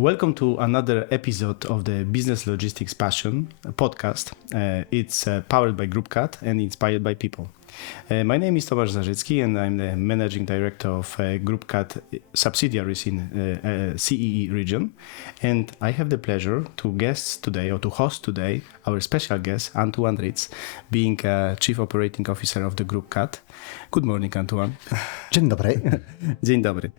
Welcome to another episode of the Biznes Logistyka Pasja podcast. It's powered by Groupe CAT and inspired by people. My name is Tomasz Zarzycki and I'm the Managing Director of Groupe CAT subsidiaries in CEE region. And I have the pleasure to host today our special guest, Antoine Ritz, being Chief Operating Officer of the Groupe CAT. Good morning, Antoine. Dzień dobry. Dzień dobry.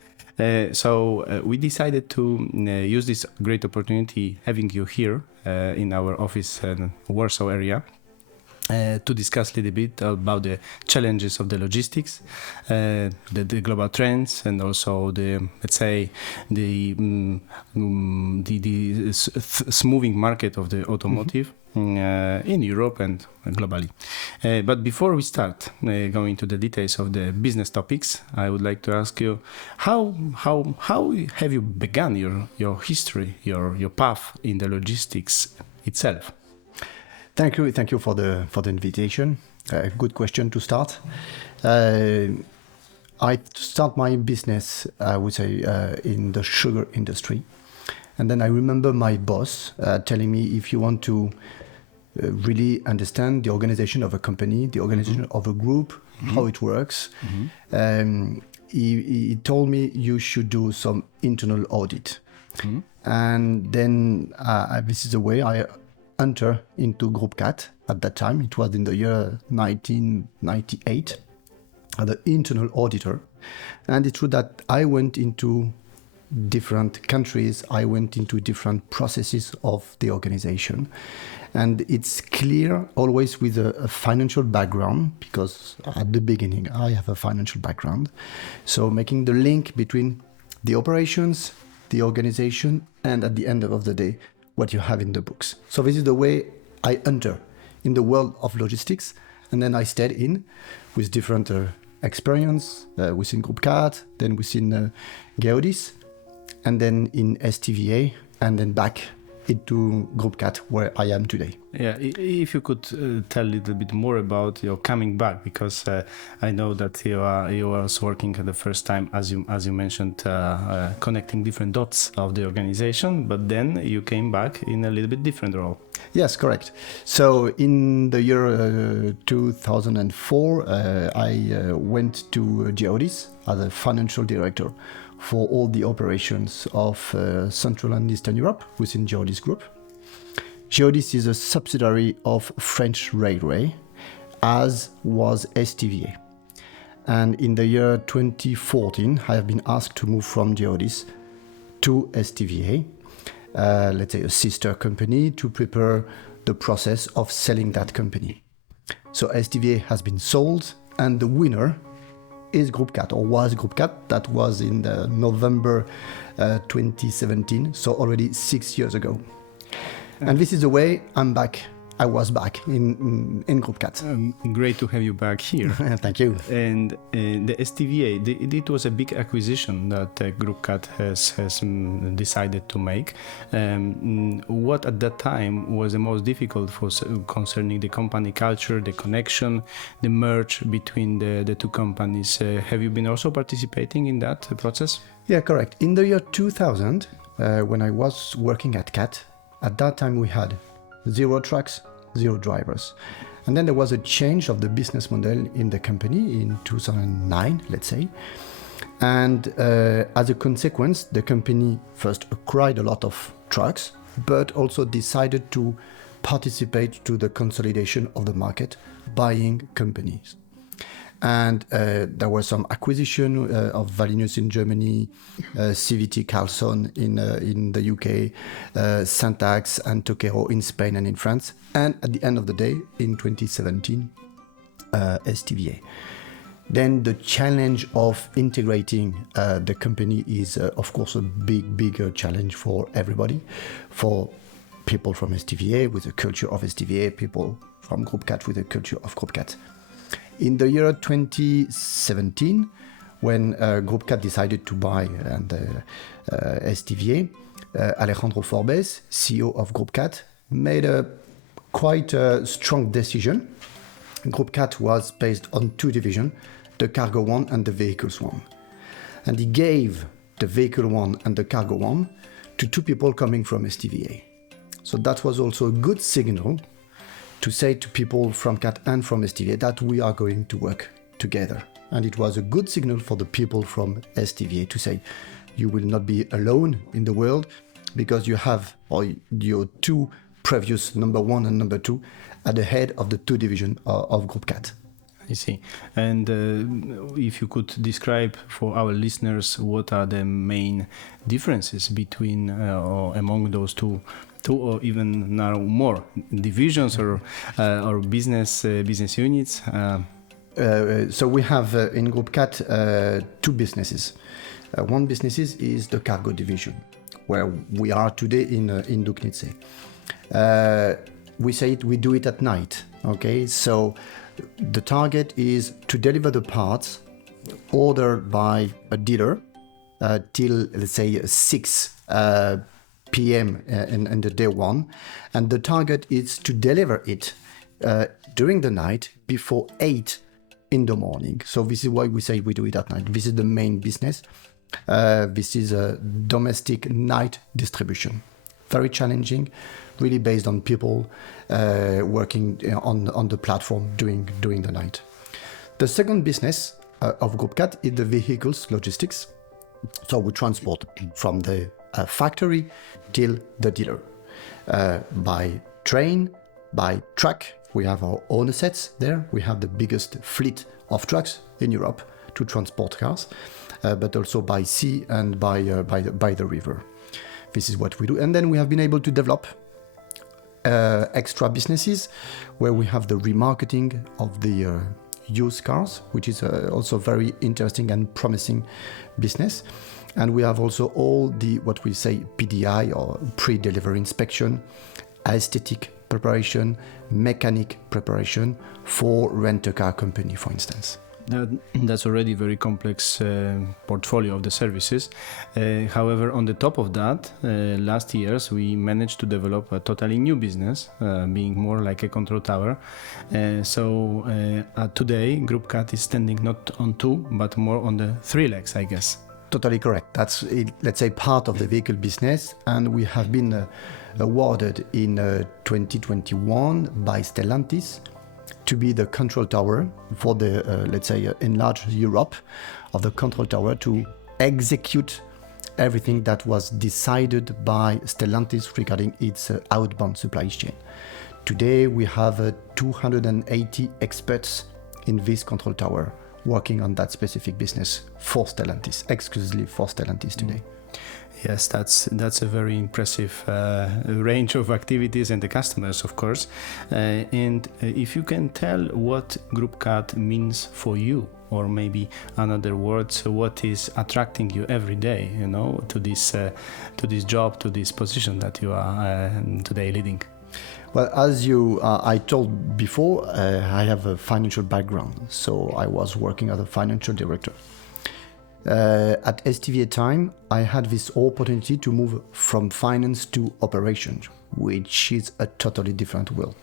So we decided to use this great opportunity having you here in our office in Warsaw area to discuss a little bit about the challenges of the logistics, the global trends, and also the smoothing market of the automotive in Europe and globally. But before we start going to the details of the business topics, I would like to ask you how have you begun your history, your path in the logistics itself? Thank you for the invitation. Good question to start. I start my business, I would say, in the sugar industry, and then I remember my boss telling me, if you want to really understand the organization of a company, the organization of a group, how it works, he told me you should do some internal audit, and then this is the way I enter into Groupe CAT. At that time, it was in the year 1998, as the internal auditor. And it's true that I went into different countries, I went into different processes of the organization. And it's clear, always with a financial background, because at the beginning I have a financial background. So making the link between the operations, the organization, and at the end of the day, what you have in the books. So this is the way I enter in the world of logistics, and then I stayed in with different experience within Groupe CAT, then within Geodis, and then in STVA, and then back into Groupe CAT, where I am today. Yeah, if you could tell a little bit more about your coming back, because I know that you were working at the first time, as you mentioned, connecting different dots of the organization, but then you came back in a little bit different role. Yes, correct. So in the year 2004, I went to Geodis as a financial director for all the operations of Central and Eastern Europe within Geodis Group. Geodis is a subsidiary of French Railway, as was STVA. And in the year 2014, I have been asked to move from Geodis to STVA, let's say a sister company, to prepare the process of selling that company. So STVA has been sold, and the winner is Groupe CAT, or was Groupe CAT. That was in November 2017, so already 6 years ago. And this is the way I was back in Groupe CAT. Great to have you back here. Thank you. And the STVA, it was a big acquisition that Groupe CAT has decided to make. What at that time was the most difficult concerning the company culture, the connection, the merge between the two companies? Have you been also participating in that process? Yeah, correct. In the year 2000, when I was working at CAT, at that time we had 0 trucks, 0 drivers. And then there was a change of the business model in the company in 2009, let's say. And as a consequence, the company first acquired a lot of trucks, but also decided to participate to the consolidation of the market, buying companies. And there was some acquisition of Valinius in Germany, CVT Carlson in the UK, Syntax and Toquero in Spain and in France, and at the end of the day, in 2017, STVA. Then the challenge of integrating the company is, of course, a bigger challenge for everybody, for people from STVA with the culture of STVA, people from Groupe CAT with the culture of Groupe CAT. In the year 2017, when Groupe CAT decided to buy STVA, Alejandro Forbes, CEO of Groupe CAT, made a quite strong decision. Groupe CAT was based on 2 divisions, the cargo one and the vehicles one. And he gave the vehicle one and the cargo one to two people coming from STVA. So that was also a good signal to say to people from CAT and from STVA that we are going to work together. And it was a good signal for the people from STVA to say, you will not be alone in the world because you have your two previous number one and number two at the head of the two divisions of Groupe CAT. I see. And if you could describe for our listeners what are the main differences between or among those two or even now more divisions or business units. So we have in Groupe CAT two businesses. One business is the cargo division, where we are today in Duknice. We do it at night. Okay, so the target is to deliver the parts ordered by a dealer till, let's say, 6 p.m. in the day one, and the target is to deliver it during the night before 8 in the morning. So this is why we say we do it at night. This is the main business. This is a domestic night distribution. Very challenging, really based on people working on the platform during the night. The second business of Groupe CAT is the vehicles logistics. So we transport from the factory till the dealer by train, by truck. We have our own assets there. We have the biggest fleet of trucks in Europe to transport cars, but also by sea and by the river. This is what we do. And then we have been able to develop extra businesses where we have the remarketing of the used cars, which is also very interesting and promising business. And we have also all the, what we say, PDI or pre-delivery inspection, aesthetic preparation, mechanic preparation for rent-a-car company, for instance. That's already very complex portfolio of the services. However, on the top of that, last years we managed to develop a totally new business, being more like a control tower. So today, Groupe CAT is standing not on two, but more on the three legs, I guess. Totally correct. That's, let's say, part of the vehicle business, and we have been awarded in 2021 by Stellantis to be the control tower for the, let's say, enlarged Europe of the control tower to execute everything that was decided by Stellantis regarding its outbound supply chain. Today, we have 280 experts in this control tower working on that specific business for Stellantis, exclusively for Stellantis today. Yes, that's a very impressive range of activities and the customers, of course. And if you can tell what Groupe CAT means for you, or maybe another words, what is attracting you every day, to this job, to this position that you are today leading. Well, as I told before, I have a financial background, so I was working as a financial director. At STVA time, I had this opportunity to move from finance to operations, which is a totally different world.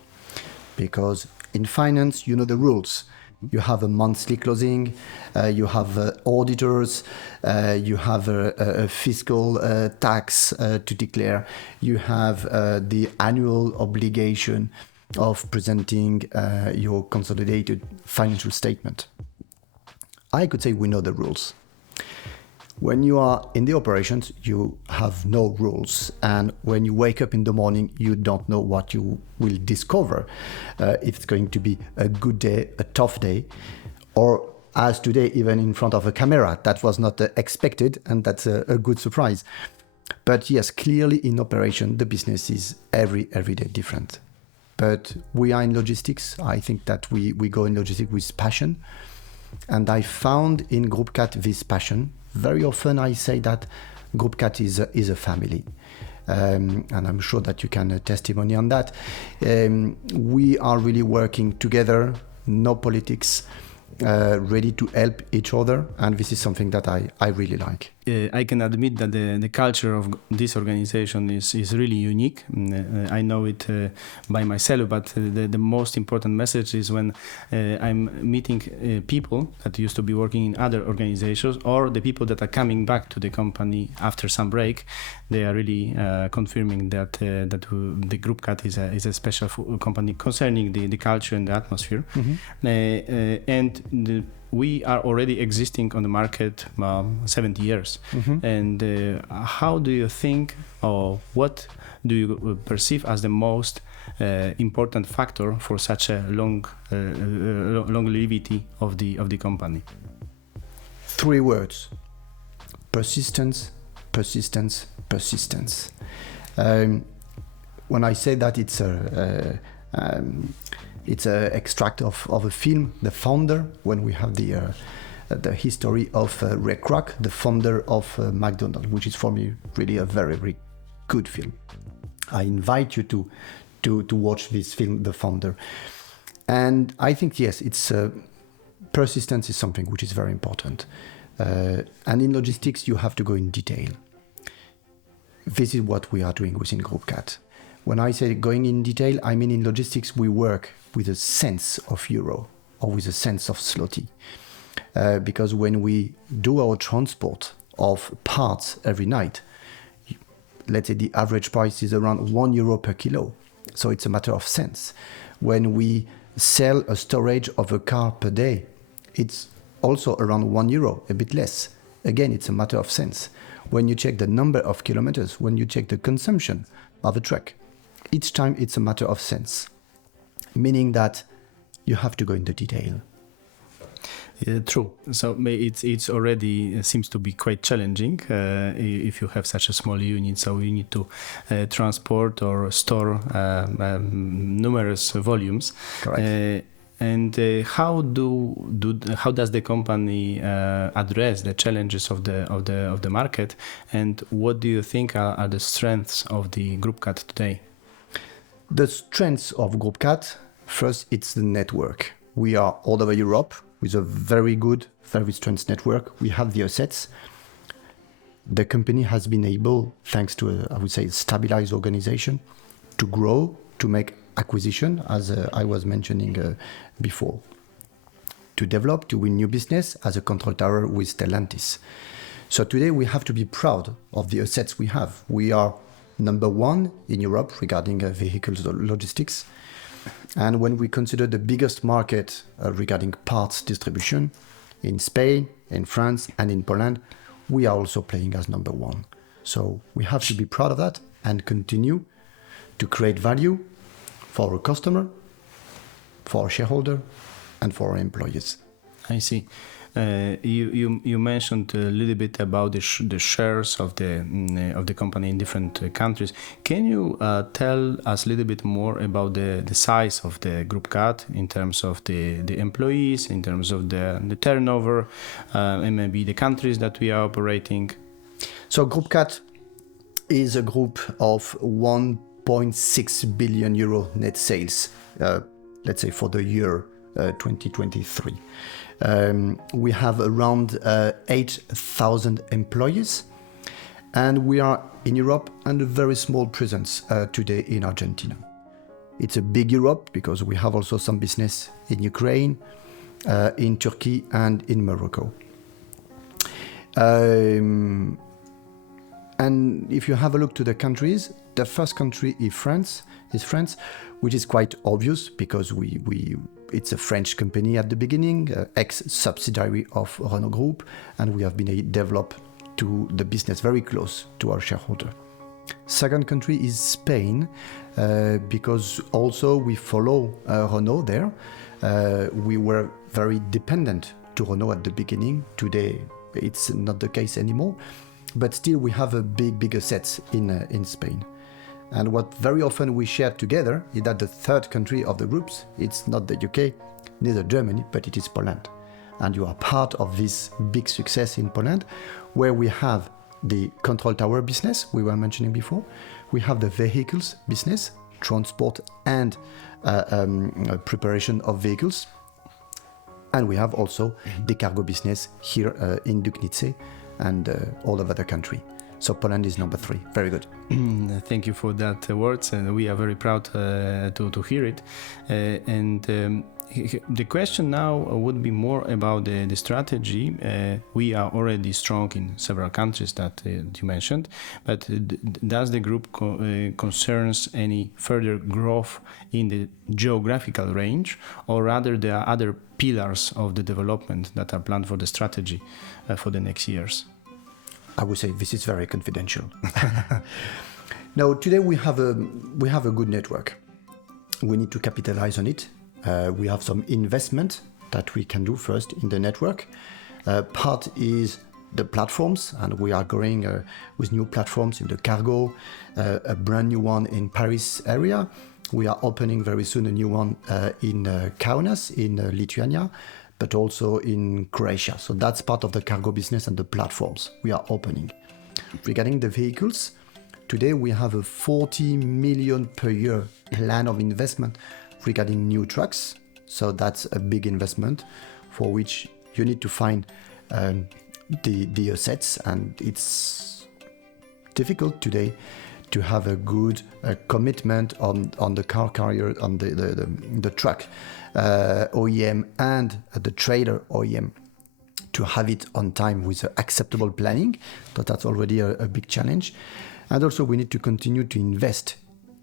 Because in finance, you know the rules. You have a monthly closing, you have auditors, you have a fiscal tax to declare, you have the annual obligation of presenting your consolidated financial statement. I could say we know the rules. When you are in the operations, you have no rules. And when you wake up in the morning, you don't know what you will discover. If it's going to be a good day, a tough day, or as today, even in front of a camera, that was not expected, and that's a good surprise. But yes, clearly in operation, the business is every day different. But we are in logistics. I think that we go in logistics with passion. And I found in Groupe CAT this passion. Very often I say that Groupe CAT is a family. And I'm sure that you can testimony on that. We are really working together, no politics, ready to help each other. And this is something that I really like. I can admit that the culture of this organization is really unique. I know it by myself, but the most important message is when I'm meeting people that used to be working in other organizations, or the people that are coming back to the company after some break. They are really confirming that the Groupe CAT is a special company concerning the culture and the atmosphere. We are already existing on the market 70 years. And how do you think, or what do you perceive as the most important factor for such a longevity of the company? 3 words: persistence, persistence, persistence. When I say that, it's an extract of a film, The Founder, when we have the history of Ray Kroc, the founder of McDonald's, which is for me really a very, very good film. I invite you to watch this film, The Founder. And I think, yes, it's persistence is something which is very important. And in logistics, you have to go in detail. This is what we are doing within Groupe CAT. When I say going in detail, I mean in logistics, we work with a sense of euro or with a sense of zloty. Because when we do our transport of parts every night, let's say the average price is around €1 per kilo. So it's a matter of cents. When we sell a storage of a car per day, it's also around €1, a bit less. Again, it's a matter of cents. When you check the number of kilometers, when you check the consumption of a truck, each time it's a matter of cents, meaning that you have to go into detail. True. So it's already seems to be quite challenging if you have such a small unit. So you need to transport or store numerous volumes. Correct. And how does the company address the challenges of the market? And what do you think are the strengths of the Groupe CAT today? The strengths of Groupe CAT, first, it's the network. We are all over Europe with a very good, very strong network. We have the assets. The company has been able, thanks to a stabilized organization, to grow, to make acquisition, as I was mentioning before, to develop, to win new business as a control tower with Stellantis. So today we have to be proud of the assets we have. We are number 1 in Europe regarding vehicles logistics. And when we consider the biggest market regarding parts distribution in Spain, in France, and in Poland, we are also playing as number 1. So we have to be proud of that and continue to create value for our customer, for our shareholder, and for our employees. I see. You mentioned a little bit about the shares of the company in different countries. Can you tell us a little bit more about the size of the Groupe CAT in terms of the employees, in terms of the turnover, and maybe the countries that we are operating? So Groupe CAT is a group of 1.6 billion euro net sales, let's say for the year 2023. We have around 8,000 employees, and we are in Europe and a very small presence today in Argentina. It's a big Europe because we have also some business in Ukraine, in Turkey, and in Morocco. And if you have a look to the countries, the first country is France, which is quite obvious because it's a French company at the beginning, ex-subsidiary of Renault Group, and we have been developed to the business very close to our shareholder. Second country is Spain, because also we follow Renault there. We were very dependent to Renault at the beginning. Today, it's not the case anymore, but still we have a big assets in Spain. And what very often we share together is that the third country of the groups, it's not the UK, neither Germany, but it is Poland. And you are part of this big success in Poland, where we have the control tower business we were mentioning before. We have the vehicles business, transport and preparation of vehicles. And we have also the cargo business here in Duchnice, and all over the country. So Poland is number 3. Very good. Thank you for that words, and we are very proud to hear it. The question now would be more about the strategy. We are already strong in several countries that you mentioned, but does the group concerns any further growth in the geographical range, or rather there are other pillars of the development that are planned for the strategy for the next years? I would say this is very confidential. Now, today we have a good network. We need to capitalize on it. We have some investment that we can do first in the network. Part is the platforms, and we are growing with new platforms in the cargo, a brand new one in Paris area. We are opening very soon a new one in Kaunas in Lithuania, but also in Croatia. So that's part of the cargo business and the platforms we are opening. Regarding the vehicles, today we have a 40 million per year plan of investment regarding new trucks. So that's a big investment for which you need to find the assets, and it's difficult today to have a good commitment on the car carrier, on the truck OEM and the trailer OEM to have it on time with acceptable planning. So that's already a big challenge. And also we need to continue to invest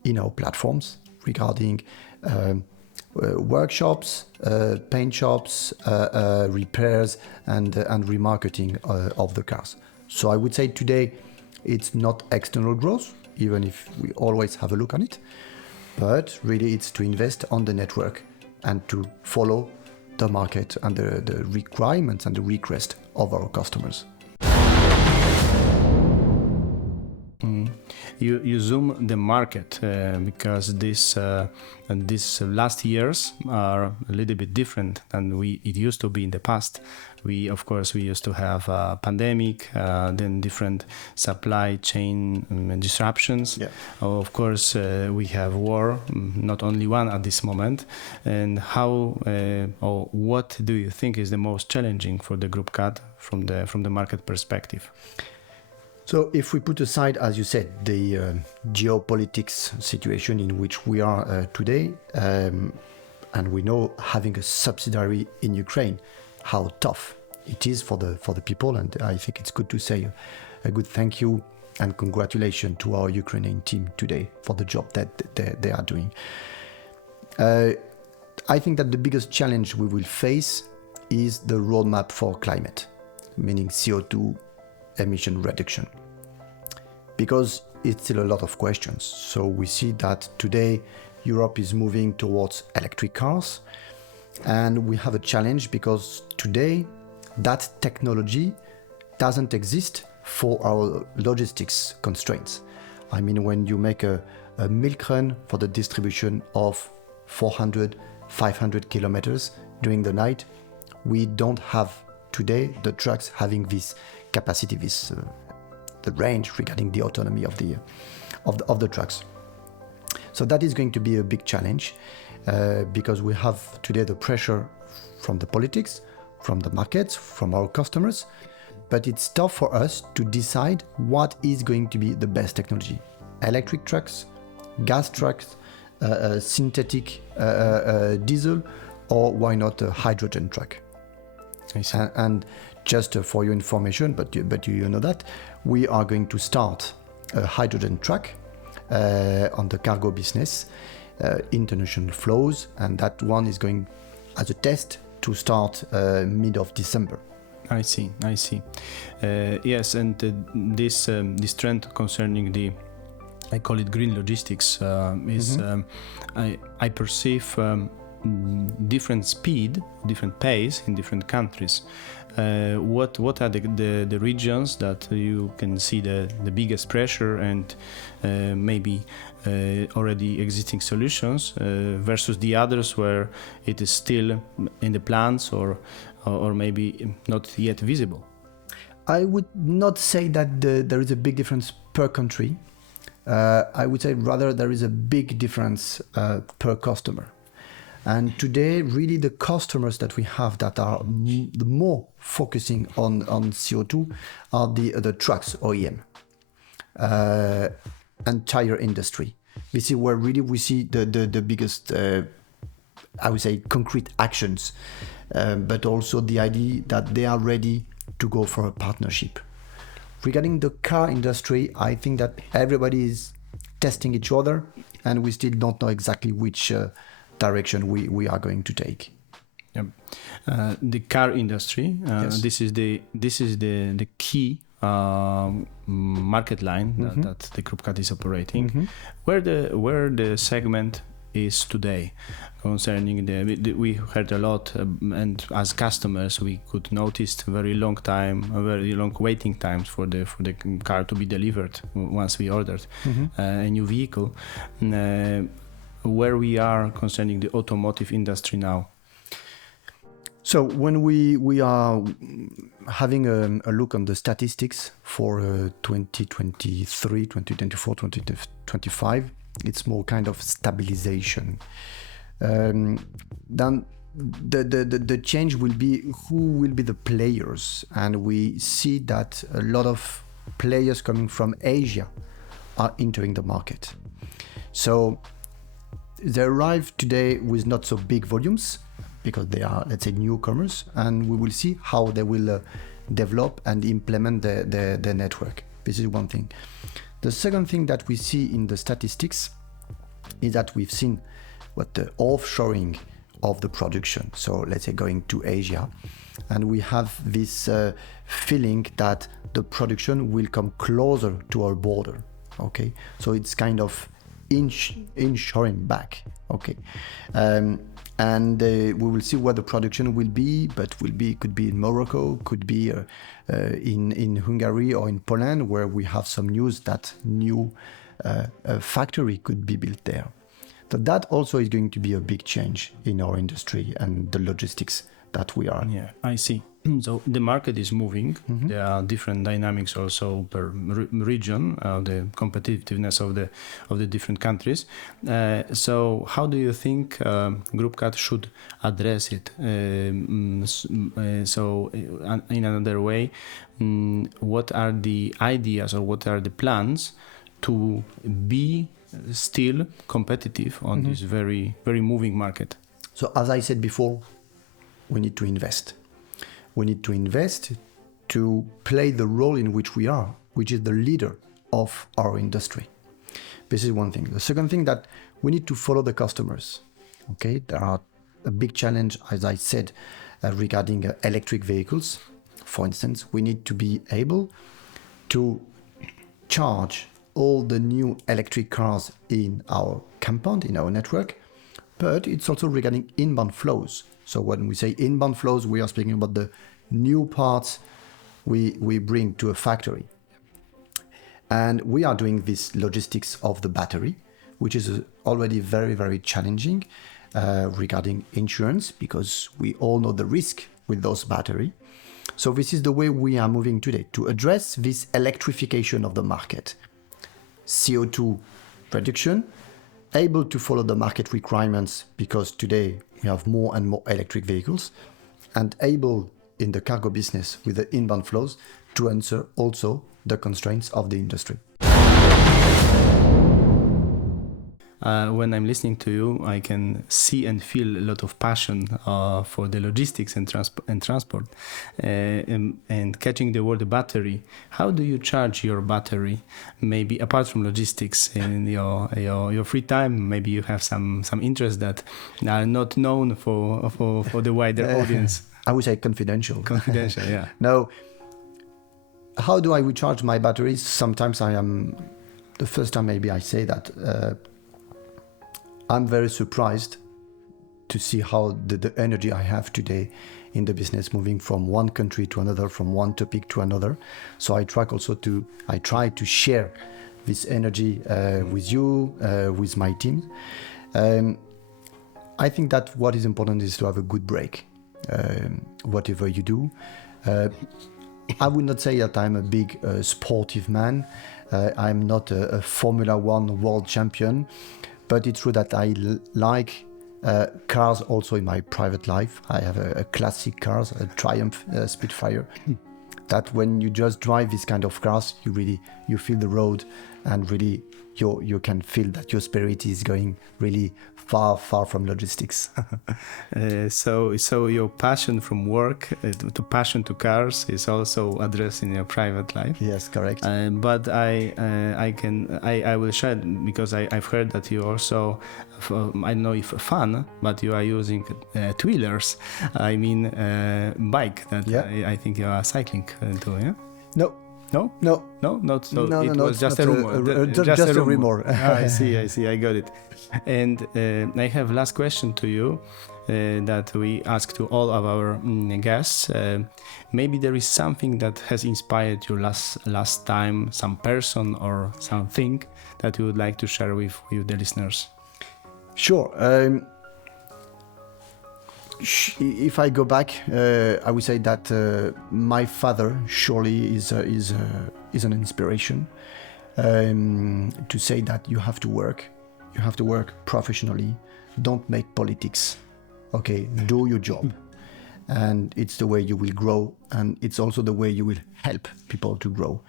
in our platforms regarding workshops, paint shops, repairs and remarketing of the cars. So I would say today it's not external growth, even if we always have a look on it, but really it's to invest on the network and to follow the market and the requirements and the request of our customers. You zoom the market because this last years are a little bit different than it used to be in the past. We used to have a pandemic, then different supply chain disruptions. Yeah. Of course, we have war, not only one at this moment. And how or what do you think is the most challenging for the Group CAT from the market perspective? So if we put aside, as you said, the geopolitics situation in which we are today, and we know having a subsidiary in Ukraine, how tough it is for the people, and I think it's good to say a good thank you and congratulations to our Ukrainian team today for the job that they are doing. I think that the biggest challenge we will face is the roadmap for climate, meaning CO2 emission reduction, because it's still a lot of questions. So we see that today Europe is moving towards electric cars, and we have a challenge because today that technology doesn't exist for our logistics constraints. I mean, when you make a milk run for the distribution of 400, 500 kilometers during the night, we don't have today the trucks having this capacity, the range regarding the autonomy of the trucks. So that is going to be a big challenge because we have today the pressure from the politics, from the markets, from our customers, but it's tough for us to decide what is going to be the best technology. Electric trucks, gas trucks, synthetic diesel, or why not a hydrogen truck? I see. And just for your information, but you know that, we are going to start a hydrogen truck on the cargo business, international flows, and that one is going as a test to start mid of December. I see. Yes, and this trend concerning the, I call it green logistics, is I perceive different speed, different pace in different countries. What are the regions that you can see the biggest pressure and maybe already existing solutions versus the others where it is still in the plans or maybe not yet visible? I would not say that there is a big difference per country. I would say rather there is a big difference per customer. And today, really, the customers that we have that are the more focusing on CO2 are the trucks OEM, and tire industry. This is where really we see the biggest, I would say, concrete actions, but also the idea that they are ready to go for a partnership. Regarding the car industry, I think that everybody is testing each other, and we still don't know exactly which direction we are going to take. Yep. The car industry. Yes. This is the key market line that the Groupe CAT is operating. Where the segment is today, concerning we heard a lot, and as customers we could notice very long waiting times for the car to be delivered once we ordered a new vehicle. Where we are concerning the automotive industry now. So when we are having a look on the statistics for 2023, 2024, 2025, it's more kind of stabilization. Then the change will be who will be the players, and we see that a lot of players coming from Asia are entering the market. So they arrive today with not so big volumes because they are, let's say, newcomers, and we will see how they will develop and implement the network. This is one thing. The second thing that we see in the statistics is that we've seen the offshoring of the production. So let's say going to Asia, and we have this feeling that the production will come closer to our border. Okay, so it's kind of inshoring back. Okay, and we will see where the production will be, but could be in Morocco, could be in Hungary or in Poland, where we have some news that new factory could be built there. So that also is going to be a big change in our industry and the logistics that we are. Yeah, I see. So the market is moving. There are different dynamics also per region, the competitiveness of the different countries. So how do you think Groupe CAT should address it? So in another way, what are the ideas or what are the plans to be still competitive on this very, very moving market? So as I said before, we need to invest. We need to invest to play the role in which we are, which is the leader of our industry. This is one thing. The second thing, that we need to follow the customers. Okay, there are a big challenge, as I said, regarding electric vehicles. For instance, we need to be able to charge all the new electric cars in our compound, in our network, but it's also regarding inbound flows. So when we say inbound flows, we are speaking about the new parts we bring to a factory. And we are doing this logistics of the battery, which is already very, very challenging regarding insurance, because we all know the risk with those batteries. So this is the way we are moving today to address this electrification of the market. CO2 reduction, able to follow the market requirements, because today we have more and more electric vehicles, and able in the cargo business with the inbound flows to answer also the constraints of the industry. When I'm listening to you, I can see and feel a lot of passion for the logistics and transport. And catching the word battery, how do you charge your battery? Maybe apart from logistics, in your free time, maybe you have some interests that are not known for the wider audience. I would say confidential. Confidential, yeah. Now, how do I recharge my batteries? Sometimes the first time maybe I say that, I'm very surprised to see how the energy I have today in the business, moving from one country to another, from one topic to another. So I try to share this energy with you, with my team. I think that what is important is to have a good break, whatever you do. I would not say that I'm a big sportive man. I'm not a Formula One world champion. But it's true that I like Cars also in my private life. I have a classic cars, a Triumph Spitfire. That when you just drive this kind of cars, you feel the road, and really you can feel that your spirit is going really far from logistics. So your passion from work to passion to cars is also addressed in your private life. Yes, correct. But I will share, because I've heard that you also, I don't know if fun, but you are using two-wheelers. I mean bike. That Yeah. I think you are cycling too. Yeah. No. No. No. No, not so. No, it no, was just not a rumor. just a rumor. I see. I got it. And I have last question to you that we ask to all of our guests. Maybe there is something that has inspired you last time, some person or something that you would like to share with the listeners. Sure. If I go back, I would say that my father surely is an inspiration to say that you have to work professionally. Don't make politics. Okay, do your job, and it's the way you will grow, and it's also the way you will help people to grow.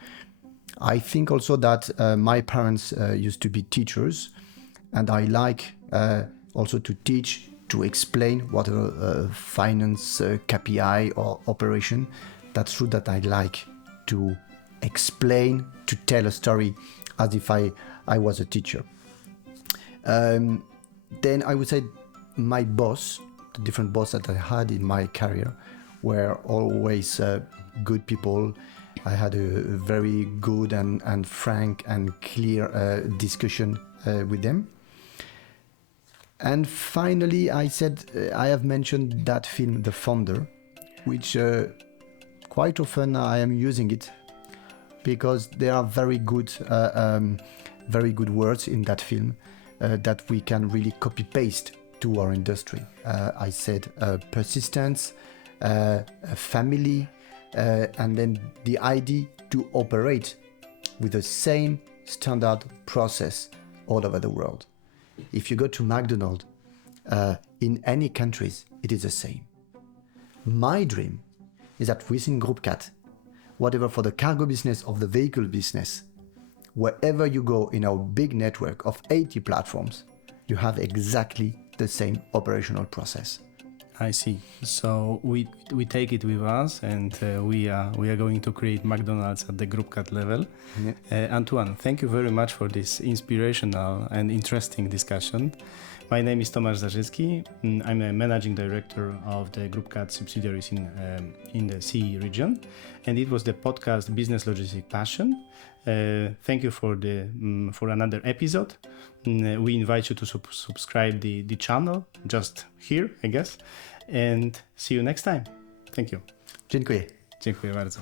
I think also that my parents used to be teachers, and I like also to teach, to explain what a finance KPI or operation. That's true that I like to explain, to tell a story as if I was a teacher. Then I would say my boss, the different boss that I had in my career, were always good people. I had a very good and frank and clear discussion with them. And finally, I said, I have mentioned that film, The Founder, which quite often I am using it because there are very good words in that film that we can really copy paste to our industry. I said persistence, family, and then the idea to operate with the same standard process all over the world. If you go to McDonald's, in any countries, it is the same. My dream is that within Groupe CAT, whatever for the cargo business or the vehicle business, wherever you go in our big network of 80 platforms, you have exactly the same operational process. I see. So we take it with us, and we are going to create McDonald's at the Groupe CAT level. Yeah. Antoine, thank you very much for this inspirational and interesting discussion. My name is Tomasz Zarzycki. I'm a managing director of the Groupe CAT subsidiaries in the CE region, and it was the podcast Biznes Logistyka Pasja. Thank you for another episode. We invite you to subscribe the channel just here, I guess, and see you next time. Thank you. Dziękuję. Dziękuję bardzo.